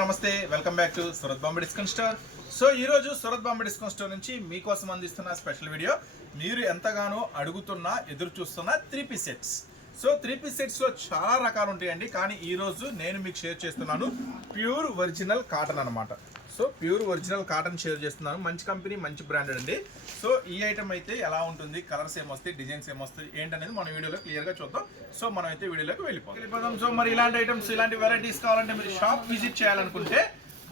నమస్తే, welcome back to Surat Bombay discount store. So ఈరోజు Surat Bombay discount store నుంచి మీకోసం అందిస్తున్న స్పెషల్ వీడియో, మీరు ఎంతగానో అడుగుతున్న ఎదురు చూస్తున్న 3 పీస్ సెట్స్. సో 3 పీస్ సెట్స్లో చాలా రకాలు ఉంటాయండి, కానీ ఈరోజు నేను మీకు షేర్ చేస్తున్నాను ప్యూర్ ఒరిజినల్ కాటన్ అనమాట. So pure original cotton share చేస్తున్నాను. మంచి కంపెనీ, మంచి బ్రాండెడ్ అండి. సో ఈ ఐటమ్ అయితే ఎలా ఉంటుంది, కలర్స్ ఏమొస్తాయి, డిజైన్స్ ఏమొస్తాయి ఏంటనేది మన వీడియోలో క్లియర్గా చూద్దాం. సో మనం అయితే వీడియోలోకి వెళ్ళిపోతాం. సో మరి ఇలాంటి ఐటమ్స్, ఇలాంటి వెరైటీస్ కావాలంటే మీరు షాప్ విజిట్ చేయాలనుకుంటే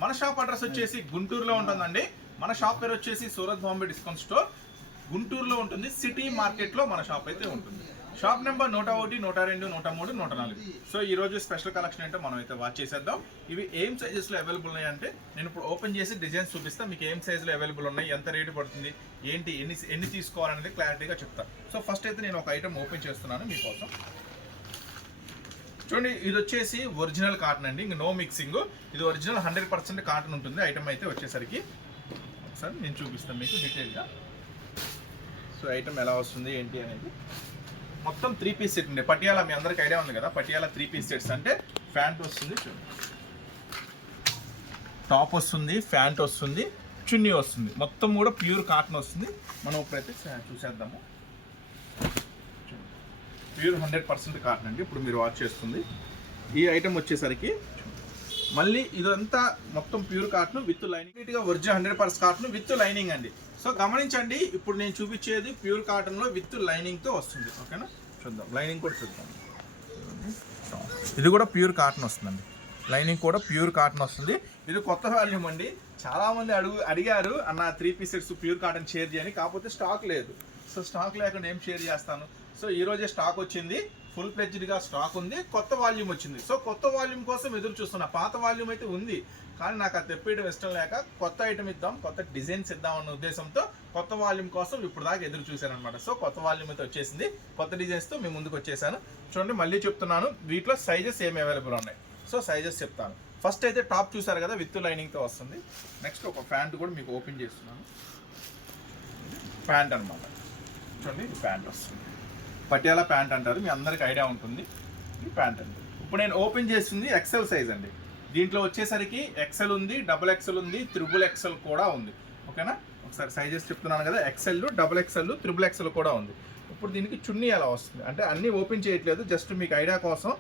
మన షాప్ అడ్రస్ వచ్చేసి గుంటూరులో ఉంటుందండి. మన షాప్ పేరు వచ్చేసి సూరత్ బాంబే డిస్కౌంట్ స్టోర్, గుంటూరులో ఉంటుంది. సిటీ మార్కెట్లో మన షాప్ అయితే ఉంటుంది. Shop number 101, 102, 103, 104. సో ఈ రోజు స్పెషల్ కలెక్షన్ ఏంటో మనం అయితే వాచ్ చేసేద్దాం. ఇవి ఏం సైజెస్లో అవైలబుల్ ఉన్నాయి అంటే నేను ఇప్పుడు ఓపెన్ చేసి డిజైన్స్ చూపిస్తాను. మీకు ఏం సైజులో అవైలబుల్ ఉన్నాయి, ఎంత రేటు పడుతుంది, ఏంటి, ఎన్ని తీసుకోవాలనేది క్లారిటీగా చెప్తాను. సో ఫస్ట్ అయితే నేను ఒక ఐటమ్ ఓపెన్ చేస్తున్నాను మీకోసం. చూడండి, ఇది వచ్చేసి ఒరిజినల్ కాటన్ అండి, ఇంక నో మిక్సింగ్. ఇది ఒరిజినల్ 100% కాటన్ ఉంటుంది. ఐటమ్ అయితే వచ్చేసరికి ఒకసారి నేను చూపిస్తాను మీకు డీటెయిల్గా. సో ఐటమ్ ఎలా వస్తుంది ఏంటి అనేది మొత్తం 3 పీస్ సెట్ అండి. పటియాలా మీ అందరికి ఐడియా ఉంది కదా, పటియాలా 3 పీస్ సెట్స్ అంటే ప్యాంట్ వస్తుంది, టాప్ వస్తుంది, ప్యాంట్ వస్తుంది, చున్నీ వస్తుంది, మొత్తం కూడా ప్యూర్ కాటన్ వస్తుంది. మనం ఇప్పుడైతే చూసేద్దాము. ప్యూర్ 100% కాటన్ అండి. ఇప్పుడు మీరు వాచ్ చేస్తుంది ఈ ఐటమ్ వచ్చేసరికి మళ్ళీ ఇదంతా మొత్తం ప్యూర్ కాటన్ విత్ లైనింగ్, నీట్గా ఒరిజినల్ 100% కాటన్ విత్ లైనింగ్ అండి. సో గమనించండి, ఇప్పుడు నేను చూపించేది ప్యూర్ కాటన్లో విత్ లైనింగ్తో వస్తుంది. ఓకేనా, చూద్దాం. లైనింగ్ కూడా చూద్దాం. ఇది కూడా ప్యూర్ కాటన్ వస్తుందండి, లైనింగ్ కూడా ప్యూర్ కాటన్ వస్తుంది. ఇది కొత్త వాల్యూమ్ అండి. చాలామంది అడిగారు అన్న 3 piece sets pure cotton share చేయని, కాకపోతే స్టాక్ లేదు. సో స్టాక్ లేకుండా ఏం షేర్ చేస్తాను. సో ఈరోజే స్టాక్ వచ్చింది, ఫుల్ ఫ్లెడ్జ్డ్గా స్టాక్ ఉంది. కొత్త వాల్యూమ్ వచ్చింది. సో కొత్త వాల్యూమ్ కోసం ఎదురు చూస్తున్నా. పాత వాల్యూమ్ అయితే ఉంది, కానీ నాకు అది తెప్పేయడం ఇష్టం లేక కొత్త ఐటమ్ ఇద్దాం, కొత్త డిజైన్స్ ఇద్దాం అన్న ఉద్దేశంతో కొత్త వాల్యూమ్ కోసం ఇప్పుడు దాకా ఎదురు చూశాను అనమాట. సో కొత్త వాల్యూమ్ అయితే వచ్చేసింది, కొత్త డిజైన్స్తో మీ ముందుకు వచ్చేసాను. చూడండి, మళ్ళీ చెప్తున్నాను, వీటిలో సైజెస్ ఏమి అవైలబుల్ ఉన్నాయి. సో సైజెస్ చెప్తాను. ఫస్ట్ అయితే టాప్ చూసారు కదా, విత్ లైనింగ్తో వస్తుంది. నెక్స్ట్ ఒక ప్యాంట్ కూడా మీకు ఓపెన్ చేస్తున్నాను. ప్యాంట్ అనమాట. చూడండి, ఇది ప్యాంట్ వస్తుంది. పటియాలా ప్యాంట్ అంటారు, మీ అందరికి ఐడియా ఉంటుంది. ఈ ప్యాంట్ అండి. ఇప్పుడు నేను ఓపెన్ చేస్తుంది ఎక్సెల్ సైజ్ అండి. దీంట్లో వచ్చేసరికి ఎక్సెల్ ఉంది, XXL ఉంది, XXL కూడా ఉంది. ఓకేనా, ఒకసారి సైజెస్ చెప్తున్నాను కదా, XL, XXL, XXL కూడా ఉంది. ఇప్పుడు దీనికి చున్నీ ఎలా వస్తుంది అంటే అన్నీ ఓపెన్ చేయట్లేదు, జస్ట్ మీకు ఐడియా కోసం.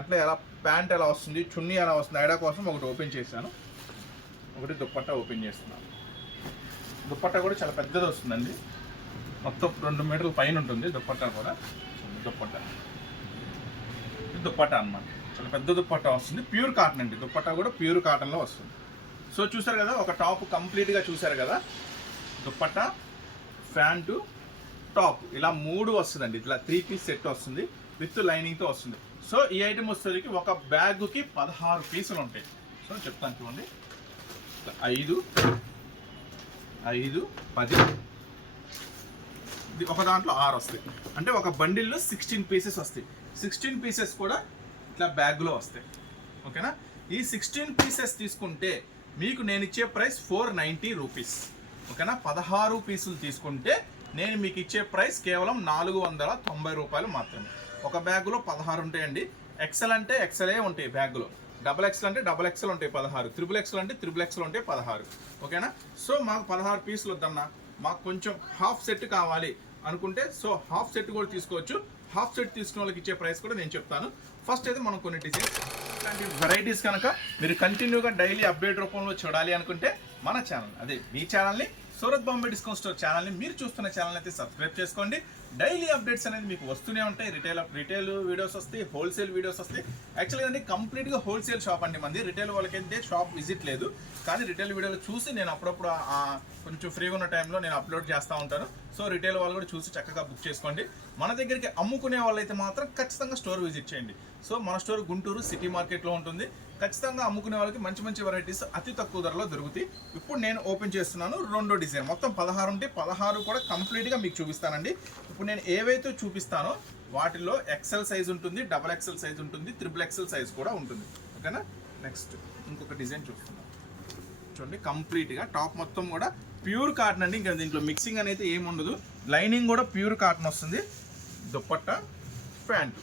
అట్లా ఎలా ప్యాంట్ ఎలా వస్తుంది, చున్నీ ఎలా వస్తుంది ఐడియా కోసం ఒకటి ఓపెన్ చేశాను. ఒకటి దుప్పట్టా ఓపెన్ చేస్తున్నాను. దుప్పట్టా కూడా చాలా పెద్దది వస్తుందండి, మొత్తం 2 మీటర్ల పైన ఉంటుంది దుప్పట్టా కూడా. దుప్పట్టా అన్నమాట, చాలా పెద్ద దుప్పట్టా వస్తుంది. ప్యూర్ కాటన్ అండి, దుప్పట్టా కూడా ప్యూర్ కాటన్లో వస్తుంది. సో చూసారు కదా, ఒక టాప్ కంప్లీట్గా చూసారు కదా, దుప్పట్టా, ప్యాంటు, టాప్, ఇలా 3 వస్తుందండి. ఇట్లా 3 పీస్ సెట్ వస్తుంది, విత్ లైనింగ్తో వస్తుంది. సో ఈ ఐటమ్ వచ్చేసరికి ఒక బ్యాగుకి 16 పీసులు ఉంటాయి. సో చెప్తాను చూడండి, 5, 10, ఒక దాంట్లో 6 వస్తాయి. అంటే ఒక బండిల్లో 16 పీసెస్ వస్తాయి. 16 పీసెస్ కూడా ఇట్లా బ్యాగ్లో వస్తాయి. ఓకేనా, ఈ 16 పీసెస్ తీసుకుంటే మీకు నేను ఇచ్చే ప్రైస్ 490 రూపీస్. ఓకేనా, 16 పీసులు తీసుకుంటే నేను మీకు ఇచ్చే ప్రైస్ కేవలం 490 రూపాయలు మాత్రమే. ఒక బ్యాగులో 16 ఉంటాయండి. ఎక్సెల్ అంటే ఎక్సెలే ఉంటాయి బ్యాగులో, XXL అంటే XXL ఉంటాయి 16, XXL అంటే XXL ఉంటాయి 16. ఓకేనా, సో మాకు 16 పీసులు వద్దన్నా, మాకు కొంచెం హాఫ్ సెట్ కావాలి అనుకుంటే సో హాఫ్ సెట్ కూడా తీసుకోవచ్చు. హాఫ్ సెట్ తీసుకున్న వాళ్ళకి ఇచ్చే ప్రైస్ కూడా నేను చెప్తాను. ఫస్ట్ అయితే మనం కొన్ని డిజైన్స్, ఇలాంటి వెరైటీస్ కనుక మీరు కంటిన్యూగా డైలీ అప్డేట్ రూపంలో చూడాలి అనుకుంటే మన ఛానల్, అదే మీ ఛానల్ని, సూరత్ బాంబే డిస్కౌంట్ స్టోర్ ఛానల్ని, మీరు చూస్తున్న ఛానల్ అయితే సబ్స్క్రైబ్ చేసుకోండి. డైలీ అప్డేట్స్ అనేది మీకు వస్తూనే ఉంటాయి. రిటైల్ వీడియోస్ వస్తాయి, హోల్సేల్ వీడియోస్ వస్తాయి. యాక్చువల్గా అంటే కంప్లీట్గా హోల్సేల్ షాప్ అండి మంది. రిటైల్ వాళ్ళకైతే షాప్ విజిట్ లేదు, కానీ రిటైల్ వీడియోలు చూసి నేను అప్పుడప్పుడు కొంచెం ఫ్రీగా ఉన్న టైంలో నేను అప్లోడ్ చేస్తూ ఉంటాను. సో రిటైల్ వాళ్ళు కూడా చూసి చక్కగా బుక్ చేసుకోండి. మన దగ్గరికి అమ్ముకునే వాళ్ళైతే మాత్రం ఖచ్చితంగా స్టోర్ విజిట్ చేయండి. సో మన స్టోర్ గుంటూరు సిటీ మార్కెట్లో ఉంటుంది. ఖచ్చితంగా అమ్ముకునే వాళ్ళకి మంచి మంచి వెరైటీస్ అతి తక్కువ ధరలో దొరుకుతాయి. ఇప్పుడు నేను ఓపెన్ చేస్తున్నాను 2వ డిజైన్. మొత్తం 16 ఉంటే 16 కూడా కంప్లీట్గా మీకు చూపిస్తానండి. ఇప్పుడు నేను ఏవైతే చూపిస్తానో వాటిలో XL సైజ్ ఉంటుంది, XXL సైజ్ ఉంటుంది, XXL సైజ్ కూడా ఉంటుంది. ఓకేనా, నెక్స్ట్ ఇంకొక డిజైన్ చూస్తున్నాను. చూడండి, కంప్లీట్గా టాప్ మొత్తం కూడా ప్యూర్ కాటన్ అండి. ఇంకా దీంట్లో మిక్సింగ్ అనేది ఏమి ఉండదు. లైనింగ్ కూడా ప్యూర్ కాటన్ వస్తుంది. దుప్పట్టా, ప్యాంటు,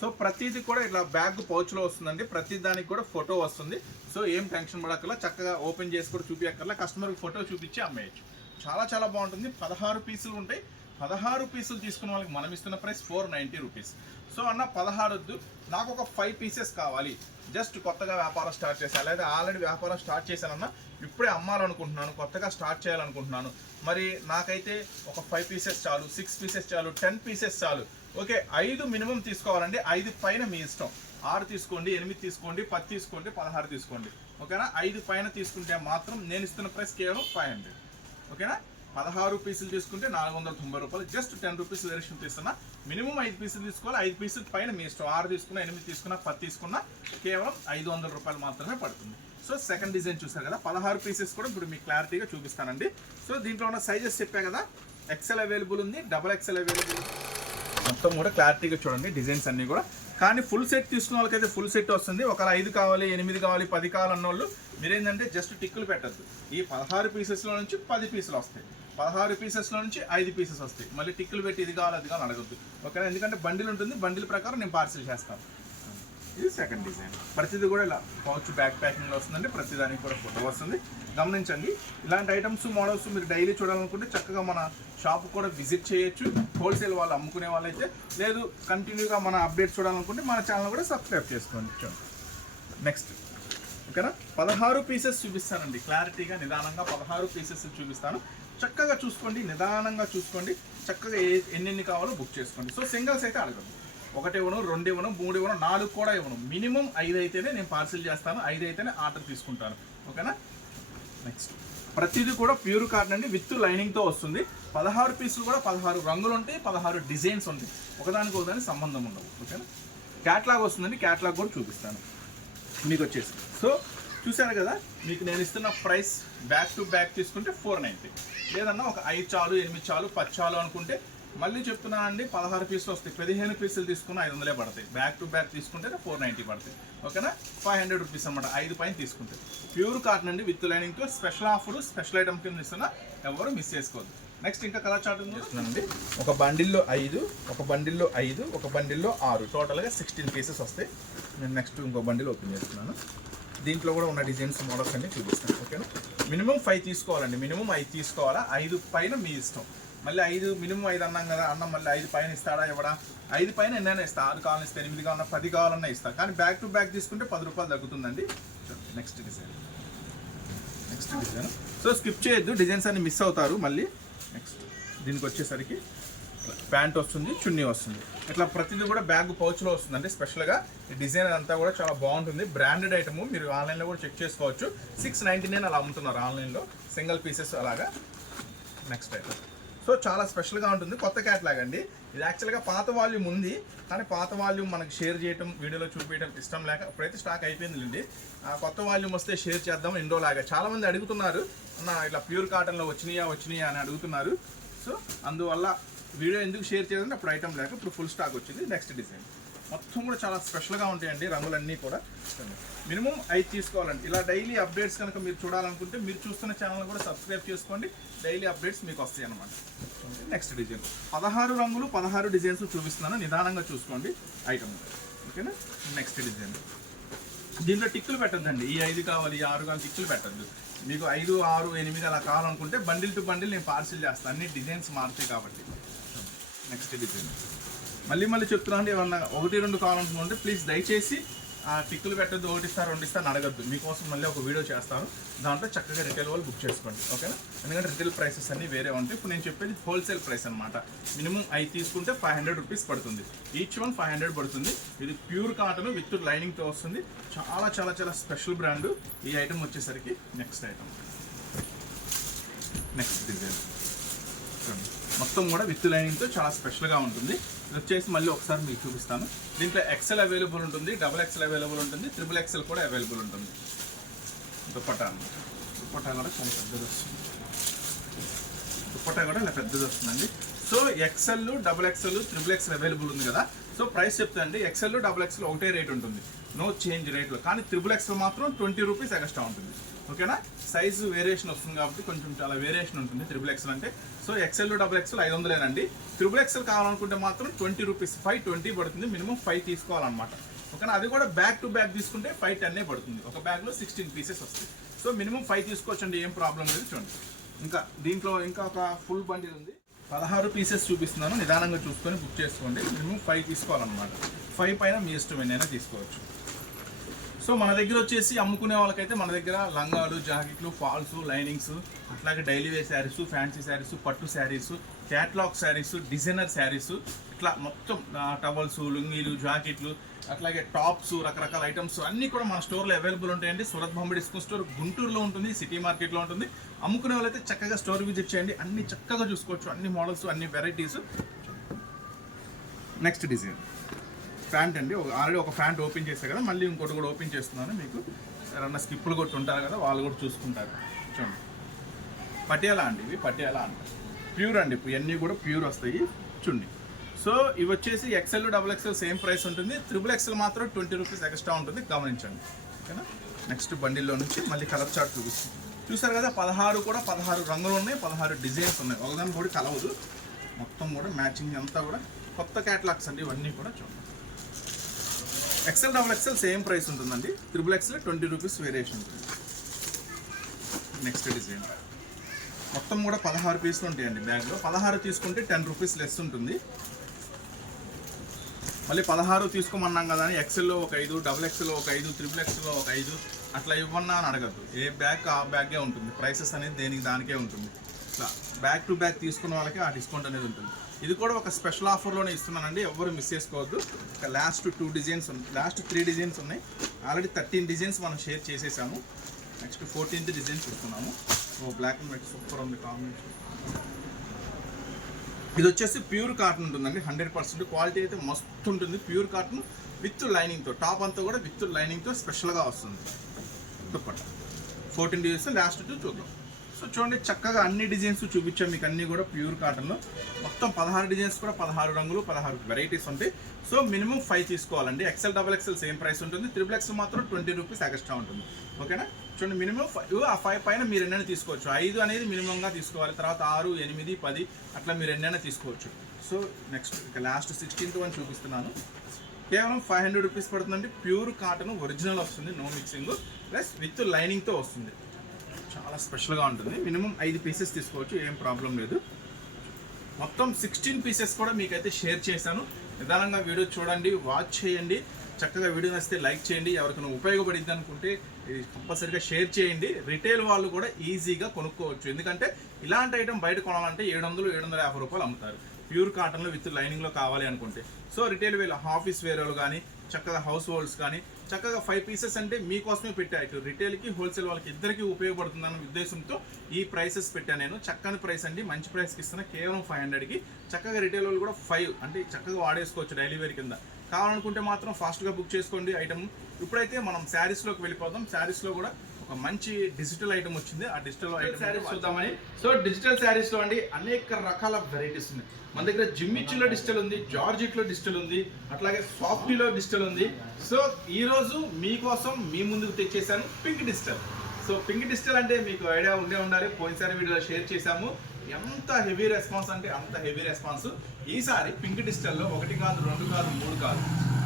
సో ప్రతిదీ కూడా ఇట్లా బ్యాగ్ పౌచ్లో వస్తుందండి. ప్రతి దానికి కూడా ఫోటో వస్తుంది. సో ఏం టెన్షన్ పడక్కర్లా, చక్కగా ఓపెన్ చేసి కూడా చూపించక్కర్లా, కస్టమర్కి ఫోటో చూపించి అమ్మేయచ్చు. చాలా చాలా బాగుంటుంది. 16 పీసులు ఉంటాయి. 16 పీసులు తీసుకున్న వాళ్ళకి మనం ఇస్తున్న ప్రైస్ 490 రూపీస్. సో అన్న 16 వద్దు, నాకు ఒక 5 పీసెస్ కావాలి, జస్ట్ కొత్తగా వ్యాపారం స్టార్ట్ చేశాను, లేదా ఆల్రెడీ వ్యాపారం స్టార్ట్ చేశానన్నా ఇప్పుడే అమ్మాలనుకుంటున్నాను, కొత్తగా స్టార్ట్ చేయాలనుకుంటున్నాను, మరి నాకైతే ఒక 5 పీసెస్ చాలు, 6 పీసెస్ చాలు, 10 పీసెస్ చాలు. ఓకే, 5 మినిమం తీసుకోవాలండి. 5 పైన మీ ఇష్టం, 6 తీసుకోండి, 8 తీసుకోండి, 10 తీసుకోండి, 16 తీసుకోండి. ఓకేనా, 5 పైన తీసుకుంటే మాత్రం నేను ఇస్తున్న ప్రైస్ కేవలం 500. ఓకేనా, 16 పీసులు తీసుకుంటే 490 రూపాయలు, జస్ట్ 10 రూపీస్ వేరియేషన్ తీస్తున్నా. మినిమం 5 పీసులు తీసుకోవాలి, 5 పీసులు పైన మీ ఇష్టం, 6 తీసుకున్నా, 8 తీసుకున్నా, 10 తీసుకున్నా కేవలం 500 రూపాయలు మాత్రమే పడుతుంది. సో సెకండ్ డిజైన్ చూసారు కదా, 16 పీసెస్ కూడా ఇప్పుడు మీకు క్లారిటీగా చూపిస్తానండి. సో దీంట్లో ఉన్న సైజెస్ చెప్పా కదా, ఎక్సెల్ అవైలబుల్ ఉంది, డబల్ ఎక్సెల్ అవైలబుల్ ఉంది, మొత్తం కూడా క్లారిటీగా చూడండి డిజైన్స్ అన్నీ కూడా. కానీ ఫుల్ సెట్ తీసుకున్న వాళ్ళకైతే ఫుల్ సెట్ వస్తుంది. ఒక 5 కావాలి, 8 కావాలి, 10 కావాలన్న వాళ్ళు మీరేంటంటే జస్ట్ టిక్కులు పెట్టద్దు. ఈ 16 పీసెస్లో నుంచి 10 పీసులు వస్తాయి, 16 పీసెస్లో నుంచి 5 పీసెస్ వస్తాయి. మళ్ళీ టిక్కులు పెట్టి ఇది కావాలి అది కావాలి అడగద్దు. ఓకేనా, ఎందుకంటే బండిల్ ఉంటుంది, బండిల్ ప్రకారం నేను పార్సిల్ చేస్తాను. ఇది సెకండ్ డిజైన్. ప్రతిదీ కూడా ఇలా పౌచ్ బ్యాక్ ప్యాకింగ్లో వస్తుందండి, ప్రతిదానికి కూడా ఫోటో వస్తుంది. గమనించండి, ఇలాంటి ఐటమ్స్ మోడల్స్ మీరు డైలీ చూడాలనుకుంటే చక్కగా మన షాప్ కూడా విజిట్ చేయొచ్చు. హోల్సేల్ వాళ్ళు అమ్ముకునే వాళ్ళైతే, లేదు కంటిన్యూగా మన అప్డేట్స్ చూడాలనుకుంటే మన ఛానల్ కూడా సబ్స్క్రైబ్ చేసుకోండి. నెక్స్ట్ ఓకేనా, 16 పీసెస్ చూపిస్తానండి క్లారిటీగా, నిదానంగా 16 పీసెస్ చూపిస్తాను. చక్కగా చూసుకోండి, నిదానంగా చూసుకోండి, చక్కగా ఎన్ని కావాలో బుక్ చేసుకోండి. సో సింగిల్స్ అయితే అడగదు, 1 ఇవ్వను, 2 ఇవ్వను, 3 ఇవ్వను, 4 కూడా ఇవ్వను, మినిమం 5 అయితేనే నేను పార్సిల్ చేస్తాను, 5 అయితేనే ఆర్డర్ తీసుకుంటాను. ఓకేనా, నెక్స్ట్ ప్రతిదీ కూడా ప్యూర్ కాటన్ అండి, విత్ లైనింగ్తో వస్తుంది. 16 పీసులు కూడా 16 రంగులు ఉంటాయి, 16 డిజైన్స్ ఉంటాయి, ఒకదానికి ఒకదానికి సంబంధం ఉండవు. ఓకేనా, క్యాట్లాగ్ వస్తుందండి, క్యాట్లాగ్ కూడా చూపిస్తాను మీకు వచ్చేసి. సో చూసారు కదా, మీకు నేను ఇస్తున్న ప్రైస్ బ్యాక్ టు బ్యాక్ తీసుకుంటే 490. లేదన్నా ఒక 5 చాలు, 8 చాలు, 10 చాలు అనుకుంటే మళ్ళీ చెప్తున్నానండి, 16 పీసులు వస్తాయి, 15 పీసులు తీసుకున్న 500 పడతాయి, బ్యాక్ టు బ్యాక్ తీసుకుంటే 490 పడతాయి. ఓకేనా, 500 రూపీస్ అనమాట 5 పైన తీసుకుంటే. ప్యూర్ కాటన్ అండి, విత్ లైనింగ్తో స్పెషల్ ఆఫర్, స్పెషల్ ఐటమ్ కింద ఇస్తున్నా, ఎవరు మిస్ చేసుకోవద్దు. నెక్స్ట్ ఇంకా కలర్ చార్ట్ చూస్తున్నానండి, ఒక బండిల్లో 5, ఒక బండిల్లో 5, ఒక బండిల్లో 6, టోటల్గా 16 పీసెస్ వస్తాయి. నేను నెక్స్ట్ ఇంకో బండిల్ ఓపెన్ చేస్తున్నాను, దీంట్లో కూడా ఉన్న డిజైన్స్ మోడల్స్ అన్ని చూపిస్తాను. ఓకేనా, మినిమం 5 తీసుకోవాలండి, మినిమం 5 తీసుకోవాలా, 5 పైన మీ ఇష్టం. మళ్ళీ 5 మినిమం 5 అన్నాం కదా, అన్నం మళ్ళీ 5 పైన ఇస్తాడా ఇవ్వడా, 5 పైన ఎన్నైనా ఇస్తా, 6 కావాలని ఇస్తా, 8 కావాలన్నా, 10 కావాలన్నా ఇస్తా. కానీ బ్యాక్ టు బ్యాక్ తీసుకుంటే 10 రూపాయలు తగ్గుతుందండి. నెక్స్ట్ డిజైన్, సో స్కిప్ చేయొద్దు, డిజైన్స్ అన్ని మిస్ అవుతారు మళ్ళీ. నెక్స్ట్ దీనికి వచ్చేసరికి ప్యాంట్ వస్తుంది, చున్నీ వస్తుంది, ఇట్లా ప్రతిదీ కూడా బ్యాగ్ పౌచ్లో వస్తుంది. అంటే స్పెషల్గా ఈ డిజైన్ అంతా కూడా చాలా బాగుంటుంది, బ్రాండెడ్ ఐటమ్, మీరు ఆన్లైన్లో కూడా చెక్ చేసుకోవచ్చు. 699 అలా అమ్ముతున్నారు ఆన్లైన్లో, సింగిల్ పీసెస్ అలాగా. నెక్స్ట్ ఐటమ్, సో చాలా స్పెషల్గా ఉంటుంది, కొత్త క్యాట్లాగ్ అండి. ఇది యాక్చువల్గా పాత వాల్యూమ్ ఉంది, కానీ పాత వాల్యూమ్ మనకి షేర్ చేయడం, వీడియోలో చూపించడం ఇష్టం లేక ఇప్పుడైతే స్టాక్ అయిపోయిందండి. కొత్త వాల్యూమ్ వస్తే షేర్ చేద్దాం ఇండో లాగా. చాలామంది అడుగుతున్నారు, అన్న ఇట్లా ప్యూర్ కాటన్లో వచ్చినాయా అని అడుగుతున్నారు. సో అందువల్ల వీడియో ఎందుకు షేర్ చేయాలంటే అప్పుడు ఐటమ్ లేక ఇప్పుడు ఫుల్ స్టాక్ వచ్చింది. నెక్స్ట్ డిజైన్ మొత్తం కూడా చాలా స్పెషల్గా ఉంటాయండి, రంగులన్నీ కూడా. మినిమం 5 తీసుకోవాలండి. ఇలా డైలీ అప్డేట్స్ కనుక మీరు చూడాలనుకుంటే మీరు చూస్తున్న ఛానల్ కూడా సబ్స్క్రైబ్ చేసుకోండి, డైలీ అప్డేట్స్ మీకు వస్తాయి అన్నమాట. నెక్స్ట్ డిజైన్ 16 రంగులు 16 డిజైన్స్ చూపిస్తున్నాను, నిదానంగా చూసుకోండి ఐటమ్. ఓకేనా, నెక్స్ట్ డిజైన్, దీంట్లో టిక్కులు పెట్టద్దండి, ఈ 5 కావాలి, ఈ 6 కావాలి, టిక్కులు పెట్టద్దు. మీకు 5, 6, 8 అలా కావాలనుకుంటే బండిల్ టు బండిల్ నేను పార్సిల్ చేస్తాను, అన్ని డిజైన్స్ మారుతాయి కాబట్టి. నెక్స్ట్ డిజైన్ మళ్ళీ చెప్తున్నాను, ఏమన్నా 1, 2 కావాలనుకుంటే ప్లీజ్ దయచేసి టిక్కులు పెట్టద్దు, 1 ఇస్తా 2 ఇస్తా అని అడగద్దు. మీకోసం మళ్ళీ ఒక వీడియో చేస్తాను, దాంట్లో చక్కగా రిటైల్ వాళ్ళు బుక్ చేసుకోండి. ఓకేనా, ఎందుకంటే రిటైల్ ప్రైసెస్ అన్నీ వేరే ఉంటాయి. ఇప్పుడు నేను చెప్పేది హోల్సేల్ ప్రైస్ అనమాట. మినిమం 5 తీసుకుంటే 500 రూపీస్ పడుతుంది, ఈచ్ వన్ 500 పడుతుంది. ఇది ప్యూర్ కాటన్ విత్ లైనింగ్తో వస్తుంది, చాలా చాలా చాలా స్పెషల్ బ్రాండ్ ఈ ఐటమ్ వచ్చేసరికి. నెక్స్ట్ ఐటమ్, నెక్స్ట్ డిజైన్ మొత్తం కూడా విత్ లైనింగ్తో చాలా స్పెషల్గా ఉంటుంది. ఇది వచ్చేసి మళ్ళీ ఒకసారి మీకు చూపిస్తాను. దీంట్లో ఎక్సెల్ అవైలబుల్ ఉంటుంది, డబుల్ ఎక్సెల్ అవైలబుల్ ఉంటుంది, ట్రిపుల్ ఎక్సెల్ కూడా అవైలబుల్ ఉంటుంది. దుప్పట్టా కూడా చాలా పెద్దది వస్తుంది, దుప్పట్టా కూడా ఇలా పెద్దది వస్తుందండి. So XL, double XL, triple XL available ఉంది కదా. సో ప్రైస్ చెప్తానండి, ఎక్సెల్, డబుల్ ఎక్సెల్ ఒకటే రేట్ ఉంటుంది, నో చేంజ్ రేట్లో. కానీ ట్రిపుల్ ఎక్సెల్ మాత్రం 20 రూపీస్ ఎక్స్ట్రా ఉంటుంది. ఓకేనా, సైజు వేరియేషన్ వస్తుంది కాబట్టి కొంచెం చాలా వేరియేషన్ ఉంటుంది ట్రిపుల్ ఎక్సెల్ అంటే. సో ఎక్సెల్, డబుల్ ఎక్సెల్ 500 అండి. ట్రిపుల్ ఎక్సెల్ కావాలనుకుంటే మాత్రం 20 రూపీస్, 520 పడుతుంది. మినిమం 5 తీసుకోవాలన్నమాట. ఓకేనా. అది కూడా బ్యాక్ టు బ్యాక్ తీసుకుంటే 510 పడుతుంది. ఒక బ్యాగ్లో 16 పీసెస్ వస్తాయి. సో మినిమం 5 తీసుకోవచ్చండి, ఏం ప్రాబ్లం లేదు. చూడండి ఇంకా దీంట్లో ఇంకా ఒక ఫుల్ బండిల్ ఉంది. 16 పీసెస్ చూపిస్తున్నాను, నిదానంగా చూసుకొని బుక్ చేసుకోండి. మినిమం 5 తీసుకోవాలన్నమాట. 5 పైన మీ ఇష్టం ఎన్నైనా తీసుకోవచ్చు. సో మన దగ్గర వచ్చేసి అమ్ముకునే వాళ్ళకైతే మన దగ్గర లంగాలు, జాకెట్లు, ఫాల్స్, లైనింగ్స్, అట్లాగే daily wear sarees, fancy sarees, పట్టు sarees, catalogue sarees, designer sarees, ఇట్లా మొత్తం టవల్స్, లుంగీలు, జాకెట్లు, అట్లాగే టాప్స్, రకరకాల ఐటమ్స్ అన్నీ కూడా మన స్టోర్లో అవైలబుల్ ఉంటాయండి. సూరత్ బొంబాయి డిస్కౌంట్ స్టోర్ గుంటూరులో ఉంటుంది, సిటీ మార్కెట్లో ఉంటుంది. అమ్ముకునే వాళ్ళైతే చక్కగా స్టోర్ విజిట్ చేయండి, అన్ని చక్కగా చూసుకోవచ్చు, అన్ని మోడల్స్, అన్ని వెరైటీస్. నెక్స్ట్ డిజైన్ ప్యాంట్ అండి. ఆల్రెడీ ఒక ప్యాంట్ ఓపెన్ చేశారు కదా, మళ్ళీ ఇంకోటి కూడా ఓపెన్ చేస్తున్నాను. మీకు ఎవరన్నా స్కిప్పులు కొట్టి ఉంటారు కదా, వాళ్ళు కూడా చూసుకుంటారు. చూడండి పటియాలా అండి, ఇవి పటియాలా అంటారు. ప్యూర్ అండి, ఇవన్నీ కూడా ప్యూర్ వస్తాయి. చూడండి సో ఇవి వచ్చేసి XL, XXL సేమ్ ప్రైస్ ఉంటుంది. XXL మాత్రం 20 రూపీస్ ఎక్స్ట్రా ఉంటుంది, గమనించండి. ఓకేనా. నెక్స్ట్ బండిల్లో నుంచి మళ్ళీ కలర్ చార్ట్ చూపిస్తుంది. చూసారు కదా 16 రంగులు ఉన్నాయి, 16 డిజైన్స్ ఉన్నాయి. ఒకదాని కూడా కలవదు, మొత్తం కూడా మ్యాచింగ్ అంతా కూడా కొత్త క్యాటలాగ్స్ అండి ఇవన్నీ కూడా. చూడండి XL, XXL సేమ్ ప్రైస్ ఉంటుందండి. XXL 20 రూపీస్ వేరియేషన్ ఉంటుంది. నెక్స్ట్ డిజైన్ మొత్తం కూడా 16 పీసులు ఉంటాయండి బ్యాగ్లో. 16 తీసుకుంటే 10 రూపీస్ లెస్ ఉంటుంది. మళ్ళీ 16 తీసుకోమన్నాం కదా అని XLలో ఒక 5, XXLలో ఒక 5, XXLలో ఒక 5 అట్లా ఇవ్వన్నా అని అడగద్దు. ఏ బ్యాగ్ ఆ బ్యాగే ఉంటుంది. ప్రైసెస్ అనేది దేనికి దానికే ఉంటుంది. ఇట్లా బ్యాక్ టు బ్యాక్ తీసుకున్న వాళ్ళకి ఆ డిస్కౌంట్ అనేది ఉంటుంది. ఇది కూడా ఒక స్పెషల్ ఆఫర్లోనే ఇస్తున్నానండి, ఎవరు మిస్ చేసుకోవద్దు. ఇక లాస్ట్ 2 డిజైన్స్ ఉన్నాయి, లాస్ట్ 3 డిజైన్స్ ఉన్నాయి. ఆల్రెడీ 13 డిజైన్స్ మనం షేర్ చేసేసాము. నెక్స్ట్ 14th డిజైన్స్ ఇస్తున్నాము. బ్లాక్ అండ్ వైట్ సూపర్ ఉంది కాంబినేషన్. ఇది వచ్చేసి ప్యూర్ కాటన్ ఉంటుందండి, 100% క్వాలిటీ అయితే మస్తు ఉంటుంది. ప్యూర్ కాటన్ విత్ లైనింగ్తో, టాప్ అంతా కూడా విత్ లైనింగ్తో స్పెషల్గా వస్తుంది. దుప్పట్టా 14 డిజైన్స్, లాస్ట్ 2 చూద్దాం. సో చూడండి చక్కగా అన్ని డిజైన్స్ చూపించాం మీకు, అన్నీ కూడా ప్యూర్ కాటన్లో. మొత్తం 16 డిజైన్స్ కూడా 16 రంగులు, 16 వెరైటీస్ ఉంటాయి. సో మినిమం 5 తీసుకోవాలండి. XL, XXL సేమ్ ప్రైస్ ఉంటుంది. XXL మాత్రం 20 రూపీస్ ఎక్స్ట్రా ఉంటుంది. ఓకేనా. చూడండి మినిమం 5, ఆ 5 పైన మీరు ఎన్నైనా తీసుకోవచ్చు. 5 అనేది మినిమంగా తీసుకోవాలి, తర్వాత 6, 8, 10 అట్లా మీరు ఎన్నైనా తీసుకోవచ్చు. సో నెక్స్ట్ ఇక లాస్ట్ 16th వన్ చూపిస్తున్నాను. కేవలం 500 రూపీస్ పడుతుందండి. ప్యూర్ కాటన్ ఒరిజినల్ వస్తుంది, నో మిక్సింగ్, ప్లస్ విత్ లైనింగ్తో వస్తుంది. చాలా స్పెషల్గా ఉంటుంది. మినిమం 5 పీసెస్ తీసుకోవచ్చు, ఏం ప్రాబ్లం లేదు. మొత్తం 16 పీసెస్ కూడా మీకైతే షేర్ చేశాను. నిదానంగా వీడియో చూడండి, వాచ్ చేయండి. చక్కగా వీడియో నచ్చితే లైక్ చేయండి. ఎవరికైనా ఉపయోగపడింది అనుకుంటే ఇది కంపల్సరీగా షేర్ చేయండి. రిటైల్ వాళ్ళు కూడా ఈజీగా కొనుక్కోవచ్చు. ఎందుకంటే ఇలాంటి ఐటమ్ బయట కొనాలంటే 700, 750 రూపాయలు అమ్ముతారు. ప్యూర్ కాటన్లో విత్ లైనింగ్లో కావాలి అనుకుంటే. సో రిటైల్ వేలు, ఆఫీస్ వేర్ వాళ్ళు కానీ, చక్కగా హౌస్ హోల్డ్స్ కానీ, చక్కగా 5 పీసెస్ అంటే మీకోసమే పెట్టా. ఇటు రిటైల్కి, హోల్సేల్ వాళ్ళకి ఇద్దరికి ఉపయోగపడుతుందన్న ఉద్దేశంతో ఈ ప్రైసెస్ పెట్టాను నేను. చక్కని ప్రైస్ అండి, మంచి ప్రైస్కి ఇస్తున్నా, కేవలం 500కి. చక్కగా రిటైల్ వాళ్ళు కూడా 5 అంటే చక్కగా వాడేసుకోవచ్చు డైలీ వేర్ కింద. కావాలనుకుంటే మాత్రం ఫాస్ట్గా బుక్ చేసుకోండి ఐటమ్. ఇప్పుడైతే మనం శారీస్లోకి వెళ్ళిపోదాం. శారీస్లో కూడా ఒక మంచి డిజిటల్ ఐటమ్ వచ్చింది. ఆ డిజిటల్ ఐటమ్ శారీస్ చూద్దామని. సో డిజిటల్ శారీస్లో అండి అనేక రకాల వెరైటీస్ ఉన్నాయి. మన దగ్గర జిమ్మిచ్చులో డిజిటల్ ఉంది, జార్జిట్లో డిజిటల్ ఉంది, అట్లాగే సాఫ్టీలో డిజిటల్ ఉంది. సో ఈరోజు మీకోసం మీ ముందుకు తెచ్చేసాను pink digital. So pink digital అంటే మీకు ఐడియా ఉండాలి, పోయినసారి వీడియోలో షేర్ చేశాము. ఎంత హెవీ రెస్పాన్స్ అంటే అంత హెవీ రెస్పాన్స్. ఈసారి పింక్ డిజిటల్లో 1 కాదు, 2 కాదు, 3 కాదు,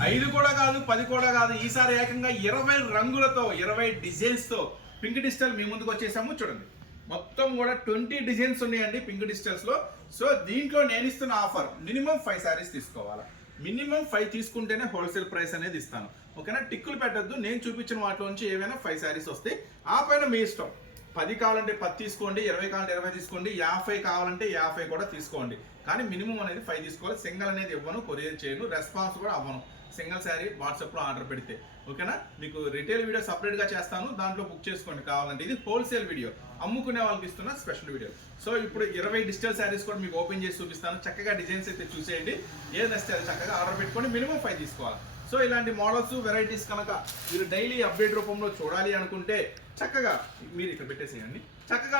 5 కూడా కాదు, 10 కూడా కాదు, ఈసారి ఏకంగా 20 రంగులతో, 20 డిజైన్స్తో పింక్ డిజిటల్ మీ ముందుకు వచ్చేసాము. చూడండి మొత్తం కూడా 20 డిజైన్స్ ఉన్నాయండి పింక్ డిజిటల్స్లో. సో దీంట్లో నేను ఇస్తున్న ఆఫర్ మినిమం 5 శారీస్ తీసుకోవాలా. మినిమం 5 తీసుకుంటేనే హోల్సేల్ ప్రైస్ అనేది ఇస్తాను. ఓకేనా. టిక్కులు పెట్టద్దు. నేను చూపించిన వాటిలో నుంచి ఏమైనా 5 శారీస్ వస్తాయి. ఆ పైన మీ ఇష్టం. 10 కావాలంటే 10 తీసుకోండి, 20 కావాలంటే 20 తీసుకోండి, 50 కావాలంటే 50 కూడా తీసుకోండి. కానీ మినిమం అనేది 5 తీసుకోవాలి. సింగిల్ అనేది ఇవ్వను, కొరియర్ చేయను, రెస్పాన్స్ కూడా అవ్వను. సింగిల్ శారీ వాట్సాప్లో ఆర్డర్ పెడితే. ఓకేనా. మీకు రిటైల్ వీడియో సపరేట్గా చేస్తాను, దాంట్లో బుక్ చేసుకోండి కావాలంటే. ఇది హోల్సేల్ వీడియో, అమ్ముకునే వాళ్ళకి ఇస్తున్న స్పెషల్ వీడియో. సో ఇప్పుడు 20 డిజిటల్ శారీస్ కూడా మీకు ఓపెన్ చేసి చూపిస్తాను. చక్కగా డిజైన్స్ అయితే చూసేయండి. ఏది నచ్చితే అది చక్కగా ఆర్డర్ పెట్టుకొని మినిమం 5 తీసుకోవాలి. సో ఇలాంటి మోడల్స్, వెరైటీస్ కనుక మీరు డైలీ అప్డేట్ రూపంలో చూడాలి అనుకుంటే చక్కగా మీరు ఇక్కడ పెట్టేసేయండి. చక్కగా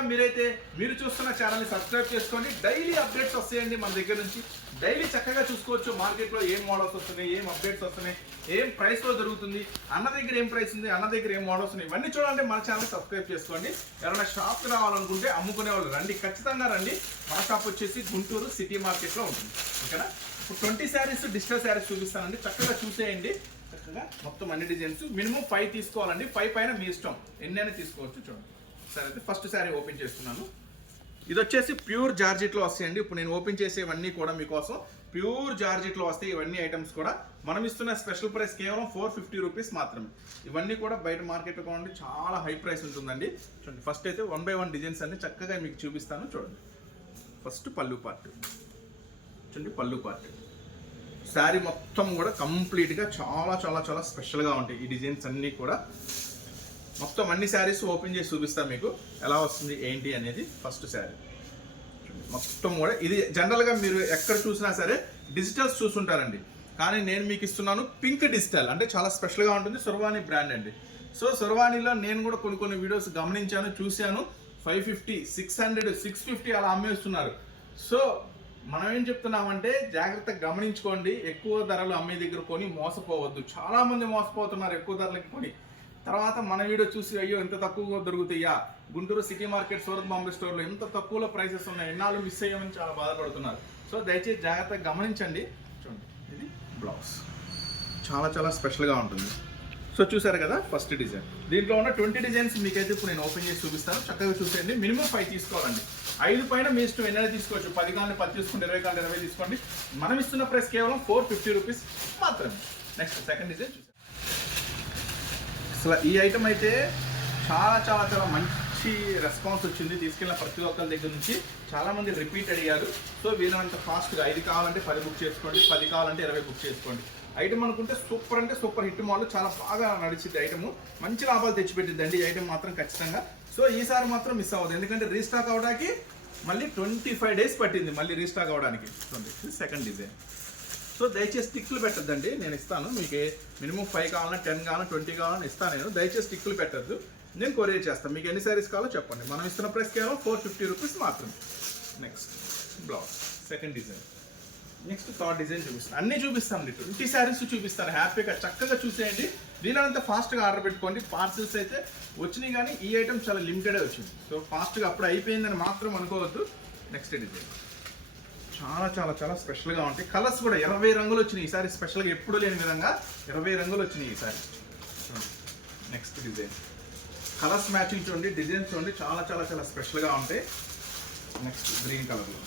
మీరు చూస్తున్న ఛానల్ని సబ్స్క్రైబ్ చేసుకోండి. డైలీ అప్డేట్స్ వస్తాయండి మన దగ్గర నుంచి. డైలీ చక్కగా చూసుకోవచ్చు మార్కెట్లో ఏం మోడల్స్ వస్తున్నాయి, ఏం అప్డేట్స్ వస్తున్నాయి, ఏం ప్రైస్లో జరుగుతుంది, అన్న దగ్గర ఏం ప్రైస్ ఉంది, అన్న దగ్గర ఏం మోడల్స్ ఉన్నాయి, ఇవన్నీ చూడాలంటే మన ఛానల్ సబ్స్క్రైబ్ చేసుకోండి. ఎవరైనా షాప్కి రావాలనుకుంటే అమ్ముకునే వాళ్ళు రండి, ఖచ్చితంగా రండి. మన షాప్ వచ్చేసి గుంటూరు సిటీ మార్కెట్లో ఉంటుంది. ఓకేనా. ఇప్పుడు 20 శారీస్ డిజిటల్ శారీస్ చూపిస్తానండి. చక్కగా చూసేయండి. చక్కగా మొత్తం అన్ని డిజైన్స్ మినిమం 5 తీసుకోవాలండి. 5 పైన మీ ఇష్టం, ఎన్నైనా తీసుకోవచ్చు. చూడండి సరే, అయితే ఫస్ట్ శారీ ఓపెన్ చేస్తున్నాను. ఇది వచ్చేసి ప్యూర్ జార్జెట్లో వస్తాయండి. ఇప్పుడు నేను ఓపెన్ చేసేవన్నీ కూడా మీకోసం ప్యూర్ జార్జెట్లో వస్తాయి. ఇవన్నీ ఐటమ్స్ కూడా మనం ఇస్తున్న స్పెషల్ ప్రైస్ కేవలం 450 రూపీస్ మాత్రమే. ఇవన్నీ కూడా బయట మార్కెట్లో కూడా చాలా హై ప్రైస్ ఉంటుందండి. చూడండి ఫస్ట్ అయితే 1 by 1 డిజైన్స్ అన్ని చక్కగా మీకు చూపిస్తాను. చూడండి ఫస్ట్ పళ్ళు పార్ట్. చూడండి పళ్ళు పార్ట్. శారీ మొత్తం కూడా కంప్లీట్గా చాలా చాలా చాలా స్పెషల్గా ఉంటాయి ఈ డిజైన్స్ అన్నీ కూడా. మొత్తం అన్ని శారీస్ ఓపెన్ చేసి చూపిస్తాను మీకు ఎలా వస్తుంది ఏంటి అనేది. ఫస్ట్ శారీ మొత్తం కూడా ఇది జనరల్గా మీరు ఎక్కడ చూసినా సరే డిజిటల్స్ చూసుంటారండి, కానీ నేను మీకు ఇస్తున్నాను పింక్ డిజిటల్. అంటే చాలా స్పెషల్గా ఉంటుంది, సుర్వాణి బ్రాండ్ అండి. సో సుర్వాణిలో నేను కూడా కొన్ని వీడియోస్ గమనించాను, చూశాను. 550, 600, 650 అలా అమ్మేస్తున్నారు. సో మనం ఏం చెప్తున్నామంటే జాగ్రత్తగా గమనించుకోండి. ఎక్కువ ధరలు అమ్మే దగ్గర కొని మోసపోవద్దు. చాలామంది మోసపోతున్నారు ఎక్కువ ధరలకి కొని. తర్వాత మన వీడియో చూసి అయ్యో ఎంత తక్కువగా దొరుకుతాయా, గుంటూరు సిటీ మార్కెట్, సూరత్ బాంబే స్టోర్లో ఎంత తక్కువలో ప్రైసెస్ ఉన్నాయి, ఎన్నాళ్ళు మిస్ అయ్యామని చాలా బాధపడుతున్నారు. సో దయచేసి జాగ్రత్తగా గమనించండి. చూడండి ఇది బ్లౌజ్ చాలా చాలా స్పెషల్గా ఉంటుంది. సో చూసారు కదా ఫస్ట్ డిజైన్. దీంట్లో ఉన్న 20 డిజైన్స్ మీకైతే ఇప్పుడు నేను ఓపెన్ చేసి చూపిస్తాను. చక్కగా చూసేయండి. మినిమం 5 తీసుకోవాలండి. 5 పైన మీ ఇష్టం ఎన్నైనా తీసుకోవచ్చు. 10 కావాలి 10 తీసుకోండి, 20 కావాలి 20 తీసుకోండి. మనం ఇస్తున్న ప్రైస్ కేవలం 450 రూపీస్ మాత్రమే. నెక్స్ట్ సెకండ్ డిజైన్ చూసారు. అసలు ఈ ఐటమ్ అయితే చాలా చాలా చాలా మంచి రెస్పాన్స్ వచ్చింది. తీసుకెళ్ళిన ప్రతి ఒక్కరి దగ్గర నుంచి చాలామంది రిపీట్ అడిగారు. సో వీళ్ళంత ఫాస్ట్గా 5 కావాలంటే 10 బుక్ చేసుకోండి, 10 కావాలంటే 20 బుక్ చేసుకోండి. ఐటమ్ అనుకుంటే సూపర్ అంటే సూపర్ హిట్ మోడల్, చాలా బాగా నడిచింది ఐటమ్. మంచి లాభాలు తెచ్చిపెట్టిందండి ఈ ఐటమ్ మాత్రం ఖచ్చితంగా. సో ఈసారి మాత్రం మిస్ అవ్వదు, ఎందుకంటే రీస్టాక్ అవడానికి మళ్ళీ 25 డేస్ పట్టింది మళ్ళీ రీస్టాక్ అవడానికి. Second design. సో దయచేసి స్టిక్లు పెట్టద్దండి, నేను ఇస్తాను మీకు. మినిమం 5 కావాలన్నా 10 కావాలన్నా 20 కావాలన్నా ఇస్తాను నేను. దయచేసి స్టిక్లు పెట్టద్దు, నేను కొరియర్ చేస్తాను. మీకు ఎన్ని శారీస్ కావాలో చెప్పండి. మనం ఇస్తున్న ప్రైస్ కేవలం 450 రూపీస్ మాత్రమే. Next blouse second design. Next third design చూపిస్తాను. అన్నీ చూపిస్తాను, 20 శారీస్ చూపిస్తాను. హ్యాపీగా చక్కగా చూసేయండి. వీళ్ళంతా ఫాస్ట్గా ఆర్డర్ పెట్టుకోండి. పార్సిల్స్ అయితే వచ్చినాయి, కానీ ఈ ఐటమ్ చాలా లిమిటెడే వచ్చింది. సో ఫాస్ట్గా అప్పుడు అయిపోయిందని మాత్రం అనుకోవద్దు. నెక్స్ట్ డిజైన్ చాలా చాలా చాలా స్పెషల్గా ఉంటాయి. కలర్స్ కూడా 20 రంగులు వచ్చినాయి ఈసారి. స్పెషల్గా ఎప్పుడు లేని విధంగా 20 రంగులు వచ్చినాయి ఈసారి. Next design. కలర్స్ మ్యాచింగ్ చూడండి, డిజైన్స్ చూడండి, చాలా చాలా చాలా స్పెషల్గా ఉంటాయి. నెక్స్ట్ గ్రీన్ కలర్లో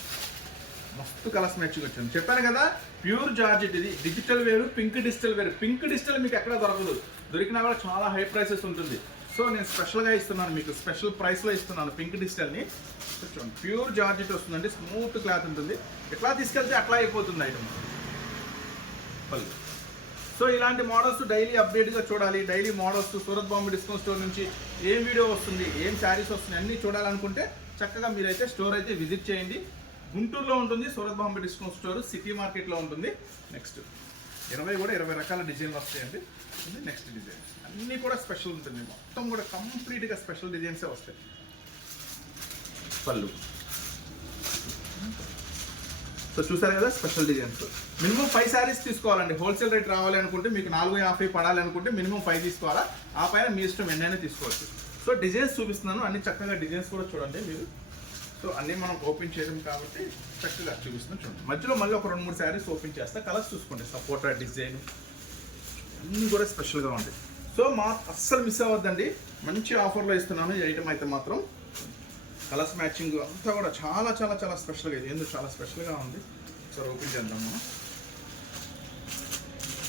మస్తు కలర్స్ మ్యాచింగ్ వచ్చింది. చెప్పాను కదా ప్యూర్ జార్జెట్. ఇది డిజిటల్ వేరు, పింక్ డిజిటల్ వేరు. పింక్ డిజిటల్ మీకు ఎక్కడ దొరకదు, దొరికినా కూడా చాలా హై ప్రైసెస్ ఉంటుంది. సో నేను స్పెషల్గా ఇస్తున్నాను మీకు, స్పెషల్ ప్రైస్లో ఇస్తున్నాను పింక్ డిజిటల్ని. చూడండి ప్యూర్ జార్జెట్ వస్తుందండి, స్మూత్ క్లాత్ ఉంటుంది. ఎట్లా తీసుకెళ్తే అట్లా అయిపోతుంది ఐటమ్ పళ్ళు. సో ఇలాంటి మోడల్స్ డైలీ అప్డేట్గా చూడాలి. Daily models Surat Bombay discount store నుంచి ఏం వీడియో వస్తుంది, ఏం శారీస్ వస్తుంది అన్నీ చూడాలనుకుంటే చక్కగా మీరైతే స్టోర్ అయితే విజిట్ చేయండి. గుంటూరులో ఉంటుంది Surat Bombay discount store, city మార్కెట్లో ఉంటుంది. నెక్స్ట్ 20 రకాల డిజైన్లు వస్తాయండి. నెక్స్ట్ డిజైన్ అన్నీ కూడా స్పెషల్ ఉంటుంది, మొత్తం కూడా కంప్లీట్గా స్పెషల్ డిజైన్సే వస్తాయి. పళ్ళు. సో చూసారు కదా స్పెషల్ డిజైన్స్. మినిమం 5 శారీస్ తీసుకోవాలండి. హోల్సేల్ రేట్ రావాలి అనుకుంటే, మీకు 450 పడాలి అనుకుంటే మినిమం 5 తీసుకోవాలా. ఆ పైన మీ ఇష్టం ఎన్నైనా తీసుకోవచ్చు. సో డిజైన్స్ చూపిస్తున్నాను, అన్ని చక్కగా డిజైన్స్ కూడా చూడండి మీరు. సో అన్నీ మనం ఓపెన్ చేయడం కాబట్టి చక్కగా చూపిస్తున్నాం. చూడండి మధ్యలో మళ్ళీ ఒక 2-3 శారీస్ ఓపెన్ చేస్తా. కలర్స్ చూసుకోండి, సపోర్టా డిజైన్ అన్నీ కూడా స్పెషల్గా ఉంటాయి. సో అస్సలు మిస్ అవ్వద్దండి, మంచి ఆఫర్లో ఇస్తున్నాను ఈ ఐటమ్ అయితే మాత్రం. కలర్స్ మ్యాచింగ్ అంతా కూడా చాలా చాలా చాలా స్పెషల్గా, ఇది ఎందుకు చాలా స్పెషల్గా ఉంది. ఒకసారి ఓపెన్ చేద్దాం మనం.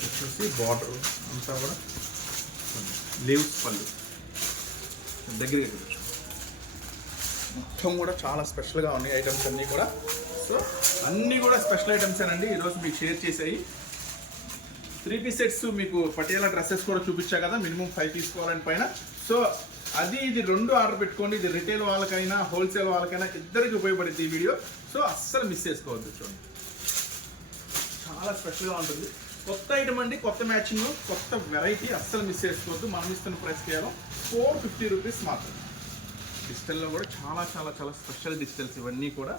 వచ్చేసి బార్డర్ అంతా కూడా లీవ్స్ పళ్ళు దగ్గరికి మొత్తం కూడా చాలా స్పెషల్గా ఉన్నాయి ఐటమ్స్ అన్నీ కూడా. సో అన్నీ కూడా స్పెషల్ ఐటమ్స్ అండి ఈరోజు మీకు షేర్ చేసాయి. 3 పీస్ సెట్స్ మీకు పటియాలా డ్రెస్సెస్ కూడా చూపించా కదా, మినిమం 5 తీసుకోవాలని పైన. సో అది ఇది 2 ఆర్డర్ పెట్టుకోండి. ఇది రిటైల్ వాళ్ళకైనా హోల్సేల్ వాళ్ళకైనా ఇద్దరికి ఉపయోగపడుతుంది ఈ వీడియో. సో అస్సలు మిస్ చేసుకోవద్దు. చూడండి చాలా స్పెషల్గా ఉంటుంది. కొత్త ఐటమ్ అండి, కొత్త మ్యాచింగ్, కొత్త వెరైటీ, అస్సలు మిస్ చేసుకోవద్దు. మనం ఇస్తున్న ప్రైస్ కేవలం 450 రూపీస్ మాత్రమే. డిజిటల్లో కూడా చాలా చాలా చాలా స్పెషల్ డిజిటల్స్ ఇవన్నీ కూడా.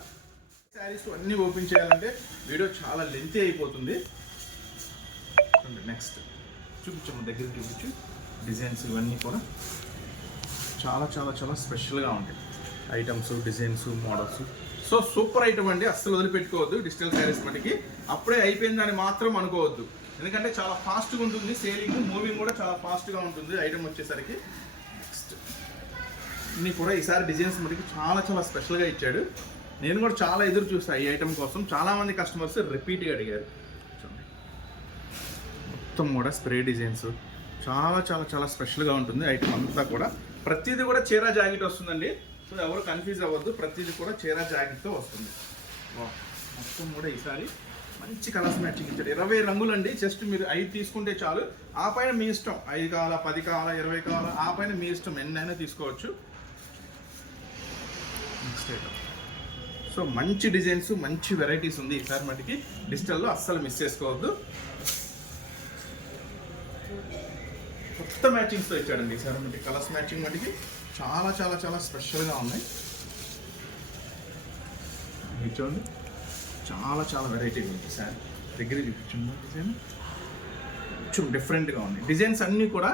శారీస్ అన్నీ ఓపెన్ చేయాలంటే వీడియో చాలా లెంతీ అయిపోతుంది. నెక్స్ట్ చూపించాము, దగ్గర చూపించు. డిజైన్స్ ఇవన్నీ కూడా చాలా చాలా చాలా స్పెషల్గా ఉంటాయి items, designs, models. So super item అండి, అస్సలు వదిలిపెట్టుకోవద్దు. డిజిటల్ శారీస్ మనకి అప్పుడే అయిపోయిందని మాత్రం అనుకోవద్దు. ఎందుకంటే చాలా ఫాస్ట్గా ఉంటుంది సేలింగ్, మూవింగ్ కూడా చాలా ఫాస్ట్గా ఉంటుంది ఐటమ్ వచ్చేసరికి. నెక్స్ట్ ఇన్ని కూడా ఈసారి డిజైన్స్ మనకి చాలా చాలా స్పెషల్గా ఇచ్చాడు. నేను కూడా చాలా ఎదురు చూస్తాను ఈ ఐటమ్ కోసం. చాలామంది కస్టమర్స్ రిపీట్గా అడిగారు. చూడండి మొత్తం కూడా స్ప్రే డిజైన్స్ చాలా చాలా చాలా స్పెషల్గా ఉంటుంది ఐటమ్ అంతా కూడా. ప్రతిదీ కూడా చీర జాకెట్ వస్తుందండి. సో ఎవరు కన్ఫ్యూజ్ అవ్వద్దు, ప్రతిదీ కూడా చీర జాకెట్తో వస్తుంది. మొత్తం కూడా ఈసారి మంచి కలర్స్ మ్యాచింగ్ ఇచ్చాడు. 20 రంగులు అండి. జస్ట్ మీరు 5 తీసుకుంటే చాలు. ఆ పైన మీ ఇష్టం, 5 కావాలా, 10 కావాలా, 20 కావాలా, ఆ పైన మీ ఇష్టం, ఎన్నైనా తీసుకోవచ్చు. Next item. సో మంచి డిజైన్స్, మంచి వెరైటీస్ ఉంది ఈసారి మటుకి. డిజిటల్లో అస్సలు మిస్ చేసుకోవద్దు. కొత్త మ్యాచింగ్స్తో ఇచ్చాడండి ఈసారి మటుకి. కలర్స్ మ్యాచింగ్ మటుకి చాలా చాలా చాలా స్పెషల్గా ఉన్నాయి. చూడండి చాలా చాలా వెరైటీగా ఉంది సార్. దగ్గర చూపించండి. డిజైన్ కొంచెం డిఫరెంట్గా ఉన్నాయి. డిజైన్స్ అన్నీ కూడా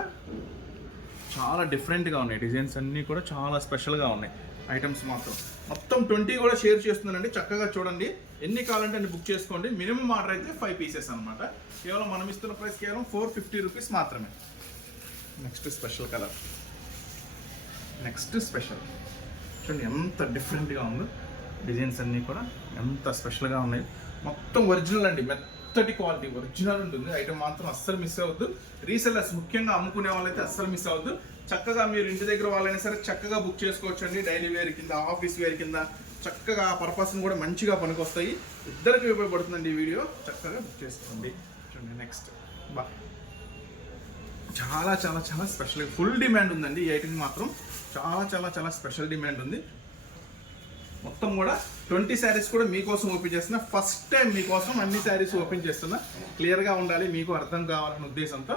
చాలా డిఫరెంట్గా ఉన్నాయి. డిజైన్స్ అన్నీ కూడా చాలా స్పెషల్గా ఉన్నాయి. ఐటమ్స్ మాత్రం మొత్తం 20 కూడా షేర్ చేస్తున్నానండి. చక్కగా చూడండి. ఎన్ని కావాలంటే అన్ని బుక్ చేసుకోండి. మినిమం ఆర్డర్ అయితే 5 పీసెస్ అనమాట. కేవలం మనం ఇస్తున్న ప్రైస్ కేవలం 450 రూపీస్ మాత్రమే. Next special colour. Next special చూడండి ఎంత డిఫరెంట్గా ఉందో. డిజైన్స్ అన్నీ కూడా ఎంత స్పెషల్గా ఉన్నాయి. మొత్తం ఒరిజినల్ అండి, మెత్తటి క్వాలిటీ ఒరిజినల్ ఉంటుంది. ఐటమ్ మాత్రం అస్సలు మిస్ అవ్వద్దు. రీసెల్లర్స్ ముఖ్యంగా అమ్ముకునే వాళ్ళైతే అస్సలు మిస్ అవ్వద్దు. చక్కగా మీరు ఇంటి దగ్గర వాళ్ళైనా సరే చక్కగా బుక్ చేసుకోవచ్చు అండి. డైలీ వేర్ కింద, ఆఫీస్ వేర్ కింద చక్కగా ఆ పర్పస్ని కూడా మంచిగా పనికొస్తాయి. ఇద్దరికి ఉపయోగపడుతుందండి ఈ వీడియో. చక్కగా బుక్ చేసుకోండి. చూడండి నెక్స్ట్ చాలా చాలా చాలా స్పెషల్, ఫుల్ డిమాండ్ ఉందండి ఈ ఐటమ్ మాత్రం. చాలా చాలా చాలా స్పెషల్ డిమాండ్ ఉంది. మొత్తం కూడా 20 శారీస్ కూడా మీకోసం ఓపెన్ చేస్తున్నా. ఫస్ట్ టైం మీకోసం అన్ని శారీస్ ఓపెన్ చేస్తున్నా. క్లియర్గా ఉండాలి, మీకు అర్థం కావాలనే ఉద్దేశంతో.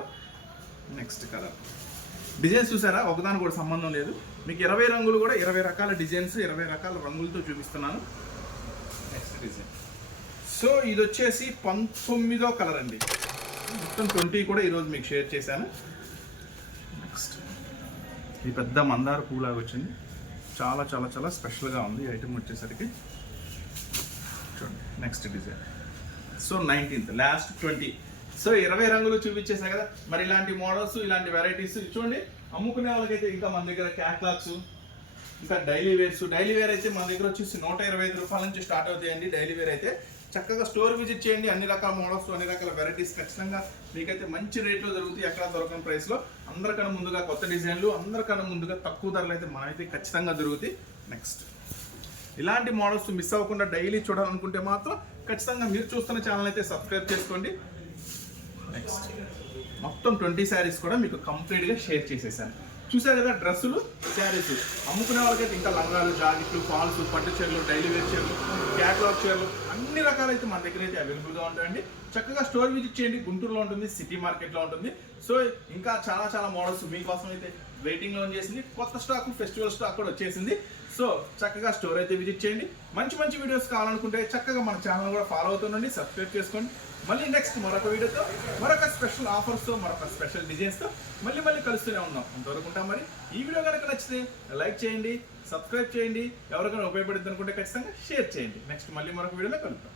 Next colour. డిజైన్స్ చూసారా, ఒకదాని కూడా సంబంధం లేదు. మీకు 20 రంగులు కూడా 20 రకాల డిజైన్స్, 20 రకాల రంగులతో చూపిస్తున్నాను. Next design. సో ఇది వచ్చేసి 19వ కలర్ అండి. మొత్తం 20 కూడా ఈరోజు మీకు షేర్ చేశాను. నెక్స్ట్ ఈ పెద్ద మందార పూలాగా వచ్చింది. చాలా చాలా చాలా స్పెషల్గా ఉంది ఐటమ్ వచ్చేసరికి. చూడండి next design. So 19th last 20. So 20 రంగులు చూపించేసా కదా. మరి ఇలాంటి మోడల్స్, ఇలాంటి వెరైటీస్ చూడండి. అమ్ముకునే వాళ్ళకైతే ఇంకా మన దగ్గర క్యాట్లాగ్స్, ఇంకా డైలీ వేర్స్. డైలీ వేర్ అయితే మన దగ్గర వచ్చేసి 125 రూపాయల నుంచి స్టార్ట్ అవుతాయండి. డైలీ వేర్ అయితే చక్కగా స్టోర్ విజిట్ చేయండి. అన్ని రకాల మోడల్స్, అన్ని రకాల వెరైటీస్ ఖచ్చితంగా మీకైతే మంచి రేట్లో దొరుకుతాయి. ఎక్కడ దొరకని ప్రైస్లో అందరికన్నా ముందుగా కొత్త డిజైన్లు, అందరికన్నా ముందుగా తక్కువ ధరలు అయితే మనమైతే ఖచ్చితంగా దొరుకుతాయి. నెక్స్ట్ ఇలాంటి మోడల్స్ మిస్ అవ్వకుండా డైలీ చూడాలనుకుంటే మాత్రం ఖచ్చితంగా మీరు చూస్తున్న ఛానల్ అయితే సబ్స్క్రైబ్ చేసుకోండి. నెక్స్ట్ మొత్తం 20 శారీస్ కూడా మీకు కంప్లీట్గా షేర్ చేసేసాను. చూసారు కదా, డ్రెస్సులు, శారీస్. అమ్ముకునే వాళ్ళకైతే ఇంకా లంగాలు, జాకెట్లు, ఫాల్స్, పట్టు చీరలు, డైలీ వేర్ చీరలు, క్యాట్లాగ్ చీరలు అన్ని రకాలైతే మన దగ్గర అయితే అవైలబుల్గా ఉంటాయండి. చక్కగా స్టోర్ విజిట్ చేయండి. గుంటూరులో ఉంటుంది, సిటీ మార్కెట్లో ఉంటుంది. సో ఇంకా చాలా చాలా మోడల్స్ మీకోసం అయితే వెయిటింగ్లో చేసింది. కొత్త స్టాక్, ఫెస్టివల్ స్టాక్ కూడా వచ్చేసింది. సో చక్కగా స్టోర్ అయితే విజిట్ చేయండి. మంచి మంచి వీడియోస్ కావాలనుకుంటే చక్కగా మన ఛానల్ కూడా ఫాలో అవుతుండండి, సబ్స్క్రైబ్ చేసుకోండి. మళ్ళీ నెక్స్ట్ మరొక వీడియోతో, మరొక స్పెషల్ ఆఫర్స్తో, మరొక స్పెషల్ డిజైన్స్తో మళ్ళీ కలుస్తూనే ఉన్నాం. అంతవరకు ఉంటాం. మరి ఈ వీడియో కనుక నచ్చితే లైక్ చేయండి, సబ్స్క్రైబ్ చేయండి. ఎవరికైనా ఉపయోగపడుతుంది అనుకుంటే ఖచ్చితంగా షేర్ చేయండి. నెక్స్ట్ మళ్ళీ మరొక వీడియోలో కలుద్దాం.